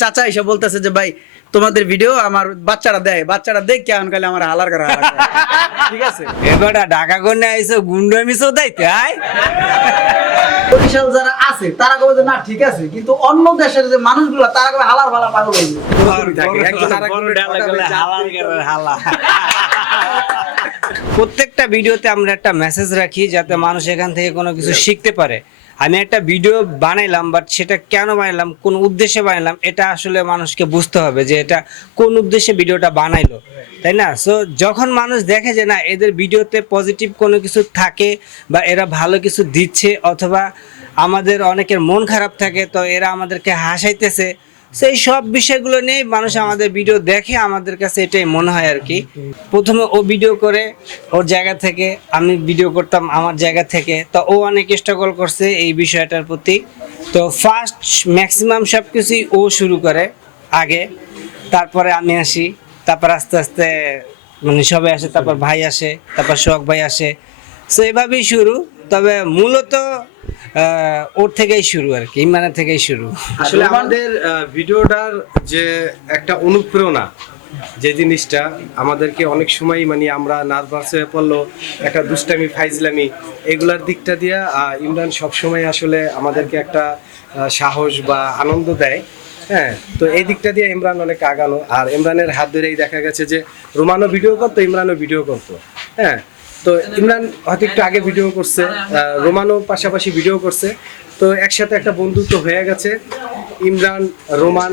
চাচা এসে বলতেছে যে ভাই তোমাদের ভিডিও আমার বাচ্চারা দেখ কেমন কালে আমার হালার করা ঠিক আছে। এবারে ঢাকা করে আইসো গুন্ডামি চোদাইতে আয়। বরিশাল যারা আছে তারা কবে যে না ঠিক আছে, কিন্তু অন্য দেশের যে মানুষগুলো তারা কবে হালার ভালা পাগল হয়ে প্রত্যেকটা ভিডিওতে আমরা একটা মেসেজ রাখি যাতে মানুষ এখান থেকে কোনো কিছু শিখতে পারে। আমি একটা ভিডিও বানাইলাম, বাট সেটা কেন বানাইলাম, কোন উদ্দেশ্যে বানাইলাম, এটা আসলে মানুষকে বুঝতে হবে যে এটা কোন উদ্দেশ্যে ভিডিওটা বানাইলো, তাই না? সো যখন মানুষ দেখে যে না এদের ভিডিওতে পজিটিভ কোনো কিছু থাকে বা এরা ভালো কিছু দিচ্ছে, অথবা আমাদের অনেকের মন খারাপ থাকে তো এরা আমাদেরকে হাসাইতেছে, সেই সব বিষয়গুলো নিয়ে মানুষ আমাদের ভিডিও দেখে, আমাদের কাছে এটাই মনে হয় আর কি। প্রথমে ও ভিডিও করে ওর জায়গা থেকে, আমি ভিডিও করতাম আমার জায়গা থেকে, তো ও অনেক স্ট্রাগল করছে এই বিষয়টার প্রতি। তো ফার্স্ট ম্যাক্সিমাম সব কিছুই ও শুরু করে আগে, তারপরে আমি আসি, তারপর আস্তে আস্তে মানে সবাই আসে, তারপর ভাই আসে, তারপর সোহাগ ভাই আসে। সো এভাবেই শুরু, তবে মূলত ওর থেকেই শুরু আর কি, ইমরানের থেকেই শুরু। আসলে আমাদের ভিডিওটার যে একটা অনুপ্রেরণা, যে জিনিসটা আমাদেরকে অনেক সময় মানে আমরা নার্ভাস হয়ে পড়লো, একটা দুষ্টামি ফাইজলামি এগুলার দিকটা দিয়ে ইমরান সবসময় আসলে আমাদেরকে একটা সাহস বা আনন্দ দেয়। হ্যাঁ, তো এই দিকটা দিয়ে ইমরান অনেক আগানো, আর ইমরানের হাত ধরেই দেখা গেছে যে রোমানও ভিডিও করতো, ইমরানও ভিডিও করতো। হ্যাঁ, তো ইমরান হয়তো একটু আগে ভিডিও করছে, রোমানও পাশাপাশি ভিডিও করছে, তো একসাথে একটা বন্ধুত্ব হয়ে গেছে। ইমরান রোমান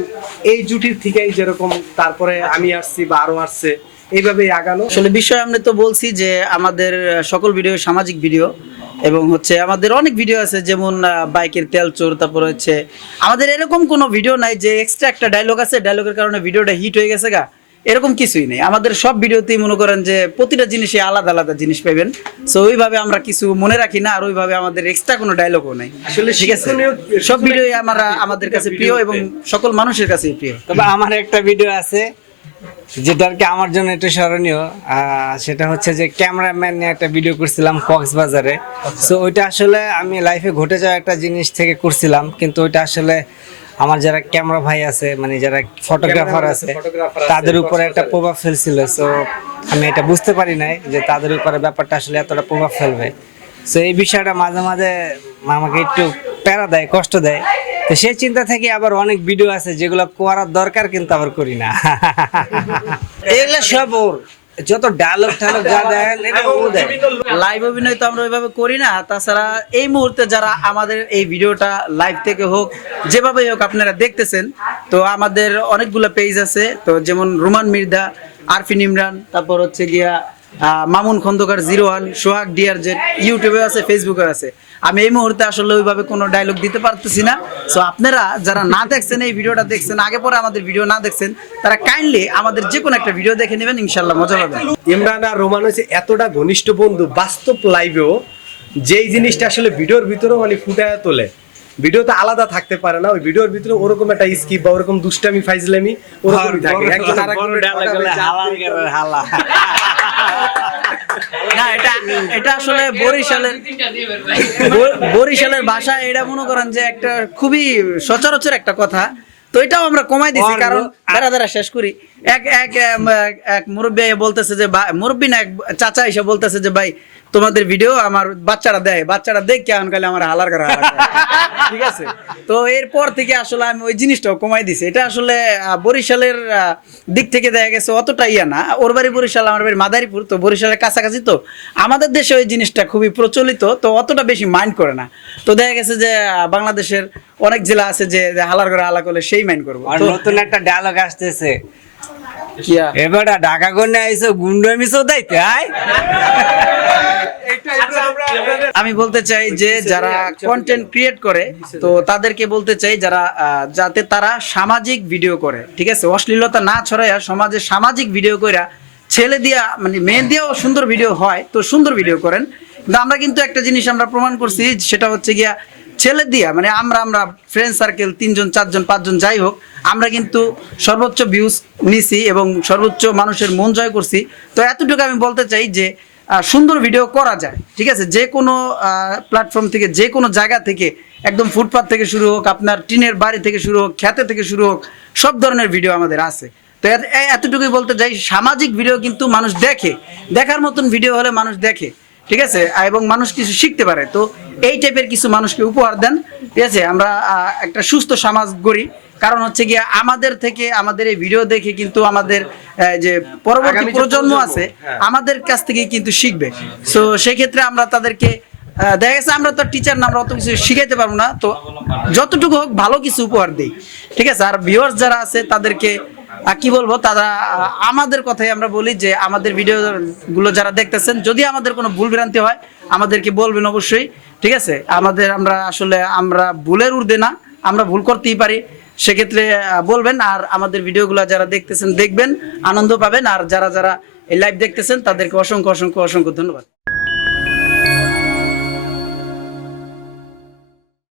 এই জুটির থেকেই যেরকম তারপরে আমি আসছি বা আরো আসছে, এইভাবেই আগানো। আসলে বিষয় আমরা তো বলছি যে আমাদের সকল ভিডিও সামাজিক ভিডিও, এবং হচ্ছে আমাদের অনেক ভিডিও আছে, যেমন বাইকের তেল চোর, তারপর হচ্ছে আমাদের এরকম কোনো ভিডিও নাই যে এক্সট্রা একটা ডায়লগ আছে, ডায়লগের কারণে ভিডিওটা হিট হয়ে গেছে গা, এরকম কিছুই নেই। আমাদের সব ভিডিওতেই মনে করেন যে প্রতিটা জিনিসে আলাদা আলাদা জিনিস পাবেন। সো ওইভাবে আমরা কিছু মনে রাখি না, আর ওইভাবে আমাদের এক্সট্রা কোনো ডায়লগও নাই আসলে, ঠিক আছে? সব ভিডিওই আমাদের কাছে প্রিয় এবং সকল মানুষের কাছেই প্রিয়। তবে আমার একটা ভিডিও আছে যেটা আর কি আমার জন্য একটু স্মরণীয়, সেটা হচ্ছে যে ক্যামেরাম্যান নিয়ে একটা ভিডিও করছিলাম কক্সবাজারে। সো ওইটা আসলে আমি লাইফে ঘটে যাওয়া একটা জিনিস থেকে করছিলাম, কিন্তু ওইটা আসলে আমার যারা ক্যামেরা ভাই আছে, মানে যারা ফটোগ্রাফার আছে, তাদের উপরে একটা প্রভাব ফেলছিল। সো আমি এটা বুঝতে পারি নাই যে তাদের উপরে ব্যাপারটা আসলে এতটা প্রভাব ফেলবে। সো এই বিষয়টা মাঝে মাঝে আমাকে একটু প্যারা দেয়, কষ্ট দেয়। তো সেই চিন্তা থেকে আবার অনেক ভিডিও আছে যেগুলো করার দরকার কিন্তু আবার করি না। এগুলো সব ওর যত ডায়লগ ঠালগ যা দেয় ও দেয়। লাইভ অভিনয় তো আমরা ওইভাবে করি না। তাছাড়া এই মুহূর্তে যারা আমাদের এই ভিডিওটা লাইভ থেকে হোক, যেভাবেই হোক আপনারা দেখতেছেন, তো আমাদের অনেকগুলো পেজ আছে। তো যেমন রোমান মির্জা, আরফিন ইমরান, তারপর হচ্ছে গিয়া মামুন খন্দকার 01, সোহাগ DRZ, ইউটিউবে আছে, ফেসবুকে আছে। আমি এই মুহূর্তে আসলে ওইভাবে কোনো ডায়লগ দিতে পারতেছি না। সো আপনারা যারা না দেখছেন, এই ভিডিওটা দেখছেন, আগে পরে আমাদের ভিডিও না দেখছেন, তারা কাইন্ডলি আমাদের যে কোনো একটা ভিডিও দেখে নেবেন, ইনশাল্লাহ মজা পাবেন। ইমরান আর রোমান হচ্ছে এতটা ঘনিষ্ঠ বন্ধু, বাস্তব লাইভেও যেই জিনিসটা আসলে ভিডিওর ভিতরেও মানে ফুটায় তোলে। ভিডিওতে আলাদা থাকতে পারে না, ওই ভিডিওর ভিতরে ওরকম একটা স্কিপ বা ওরকম দুষ্টামি ফাইজলামি ওরকমই থাকে। একজন না, এটা আসলে বরিশালের ভাষা, এটা মনে করেন যে একটা খুবই সচরাচর একটা কথা। তো এটাও আমরা কমাই দিছি, কারণ দাঁড়া শেষ করি। এক মুরব্বী বলতেছে যে, মুরব্বী না, এক চাচা এসে বলতেছে যে ভাই তোমাদের ভিডিও আমার বাচ্চারা দেখ কেমন কালে আমার হালার করা ঠিক আছে। তো এরপর থেকে আসলে আমি ওই জিনিসটাও কমাই দিছি। এটা আসলে বরিশালের দিক থেকে দেখা গেছে অতটা ইয়া না। ওর বাড়ি বরিশাল, আমার বাড়ি মাদারীপুর, তো বরিশালের কাছাকাছি। তো আমাদের দেশে ওই জিনিসটা খুবই প্রচলিত, তো অতটা বেশি মাইন্ড করে না। তো দেখা গেছে যে বাংলাদেশের অনেক জেলা আছে যে হালার করে হালা করলে সেই মাইন্ড করবো। আর নতুন একটা ডায়লগ আসতেছে, এবারে ঢাকা করে আইসো গুন্ডামি চোদাইতে আয়। আমি বলতে চাই যে যারা কন্টেন্ট ক্রিয়েট করে, তো তাদেরকে বলতে চাই যারা যাতে তারা সামাজিক ভিডিও করে, ঠিক আছে, অশ্লীলতা না ছড়াইয়া সমাজে সামাজিক ভিডিও কইরা ছেলে দিয়া মানে মেয়ে দিয়েও সুন্দর ভিডিও হয়, তো সুন্দর ভিডিও করেন। কিন্তু আমরা কিন্তু একটা জিনিস আমরা প্রমাণ করছি, সেটা হচ্ছে গিয়া ছেলে দিয়া মানে আমরা ফ্রেন্ড সার্কেল 3 জন 4 জন 5 জন যাই হোক, আমরা কিন্তু সর্বোচ্চ ভিউজ নিছি এবং সর্বোচ্চ মানুষের মন জয় করছি। তো এতটুকু আমি বলতে চাই যে সুন্দর ভিডিও করা যায়, ঠিক আছে, যে কোনো প্ল্যাটফর্ম থেকে, যে কোনো জায়গা থেকে একদম ফুটপাত থেকে শুরু হোক, আপনার টিনের বাড়ি থেকে শুরু হোক, খেতে থেকে শুরু হোক, সব ধরনের ভিডিও আমাদের আছে। তো এতটুকুই বলতে চাই, সামাজিক ভিডিও কিন্তু মানুষ দেখে, দেখার মতন ভিডিও হলে মানুষ দেখে, ঠিক আছে, এবং মানুষ কিছু শিখতে পারে। তো এই টাইপের কিছু মানুষকে উপহার দেন, ঠিক আছে। আমরা একটা সুস্থ সমাজ গড়ি, কারণ হচ্ছে গিয়ে আমাদের থেকে, আমাদের এই ভিডিও দেখে কিন্তু আমাদের যে পরবর্তী আগামী যে প্রজন্ম প্রজন্ম, আছে হ্যাঁ। আমাদের কাছ থেকে কিন্তু শিখবে। সো সেই ক্ষেত্রে আমরা তাদেরকে দেখা গেছে আমরা তো টিচার না, আমরা অত কিছু শিখাইতে পারবো না, তো যতটুকু হোক ভালো কিছু উপহার দিই, ঠিক আছে। আর ভিউয়ার্স যারা আছে তাদেরকে কি বলবো, তারা আমাদের কথাই আমরা বলি যে আমাদের ভিডিও গুলো যারা দেখতেছেন, যদি আমাদের কোনো ভুল ভ্রান্তি হয় আমাদেরকে বলবেন অবশ্যই, ঠিক আছে। আমরা আসলে আমরা ভুলের ঊর্ধ্বে না, আমরা ভুল করতেই পারি, সেক্ষেত্রে বলবেন। আর আমাদের ভিডিওগুলো যারা দেখতেছেন দেখবেন, আনন্দ পাবেন। আর যারা যারা এই লাইভ দেখতেছেন তাদেরকে অসংখ্য অসংখ্য অসংখ্য ধন্যবাদ।